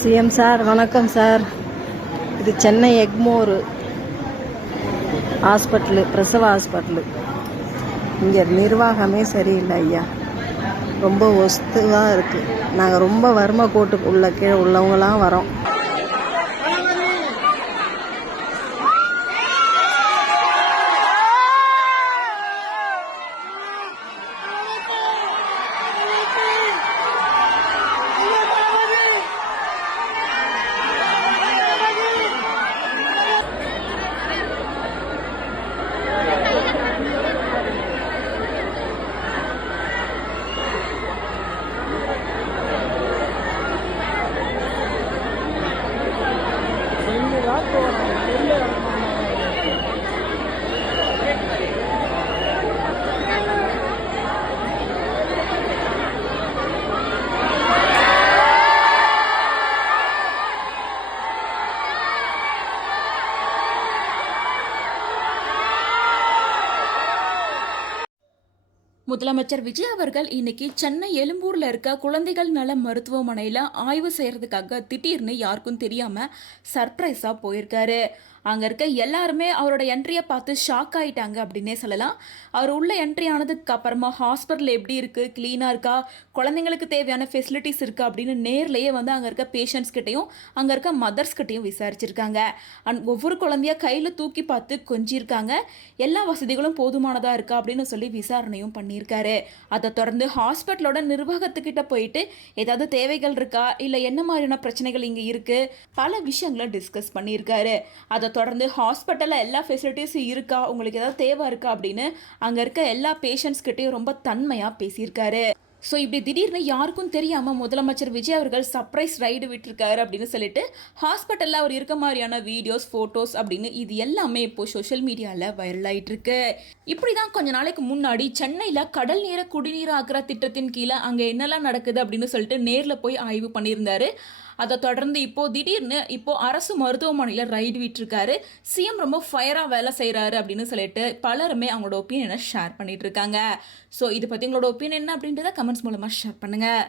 CM sir வணக்கம் sir. இது Chennai Egmore hospital, பிரசவ ஹாஸ்பிட்டலு. இங்கே நிர்வாகமே சரியில்லை ஐயா, ரொம்ப ஒஸ்துவாக இருக்குது. நாங்கள் ரொம்ப வறுமை கோட்டுக்கு கீழே உள்ளவங்களாம் வரோம். முதலமைச்சர் விஜய் அவர்கள் இன்னைக்கு சென்னை எழும்பூர்ல இருக்க குழந்தைகள் நல மருத்துவமனையில ஆய்வு செய்யறதுக்காக திடீர்னு யாருக்கும் தெரியாம சர்ப்ரைஸா போயிருக்காரு. அங்கே இருக்க எல்லாருமே அவரோட என்ட்ரியை பார்த்து ஷாக் ஆகிட்டாங்க அப்படின்னே சொல்லலாம். அவர் உள்ள என்ட்ரி ஆனதுக்கு அப்புறமா ஹாஸ்பிட்டல் எப்படி இருக்குது, க்ளீனாக இருக்கா, குழந்தைங்களுக்கு தேவையான ஃபெசிலிட்டிஸ் இருக்கா அப்படின்னு நேர்லேயே வந்து அங்கே இருக்க பேஷண்ட்ஸ் கிட்டையும் அங்கே இருக்க மதர்ஸ் கிட்டையும் விசாரிச்சிருக்காங்க. அண்ட் ஒவ்வொரு குழந்தைய கையில் தூக்கி பார்த்து கொஞ்சிருக்காங்க. எல்லா வசதிகளும் போதுமானதாக இருக்கா அப்படின்னு சொல்லி விசாரணையும் பண்ணியிருக்காரு. அதை தொடர்ந்து ஹாஸ்பிட்டலோட நிர்வாகத்துக்கிட்ட போயிட்டு ஏதாவது தேவைகள் இருக்கா, இல்லை என்ன மாதிரியான பிரச்சனைகள் இங்கே இருக்குது, பல விஷயங்களை டிஸ்கஸ் பண்ணியிருக்காரு. அதை தொடர்ந்து ஹாஸ்பிட்டலில் எல்லா ஃபெசிலிட்டிஸும் இருக்கா, உங்களுக்கு ஏதாவது தேவை இருக்கா அப்படின்னு அங்கே இருக்க எல்லா பேஷண்ட்ஸ் கிட்டையும் ரொம்ப தன்மையாக பேசியிருக்காரு. ஸோ இப்படி திடீர்னு யாருக்கும் தெரியாமல் முதலமைச்சர் விஜய் அவர்கள் சர்ப்ரைஸ் ரைடு விட்டுருக்காரு அப்படின்னு சொல்லிட்டு ஹாஸ்பிட்டலில் அவர் இருக்க மாதிரியான வீடியோஸ், ஃபோட்டோஸ் அப்படின்னு இது எல்லாமே இப்போ சோஷியல் மீடியாவில் வைரல் ஆகிட்டு இருக்கு. இப்படி தான் கொஞ்ச நாளைக்கு முன்னாடி சென்னையில் கடல் நீரை குடிநீர் ஆக்கிற திட்டத்தின் கீழே அங்கே என்னெல்லாம் நடக்குது அப்படின்னு சொல்லிட்டு நேரில் போய் ஆய்வு பண்ணியிருந்தாரு. அதை தொடர்ந்து திடீர்னு அரசு மருத்துவமனையில் ரைடு விட்டுருக்காரு. சிஎம் ரொம்ப ஃபயராக வேலை செய்கிறாரு அப்படின்னு சொல்லிட்டு பலருமே அவங்களோட ஒப்பீனியனை ஷேர் பண்ணிட்டு இருக்காங்க. ஸோ இதை பற்றி உங்களோட ஒப்பீனியன் என்ன அப்படின்றத கமெண்ட்ஸ் மூலமாக ஷேர் பண்ணுங்கள்.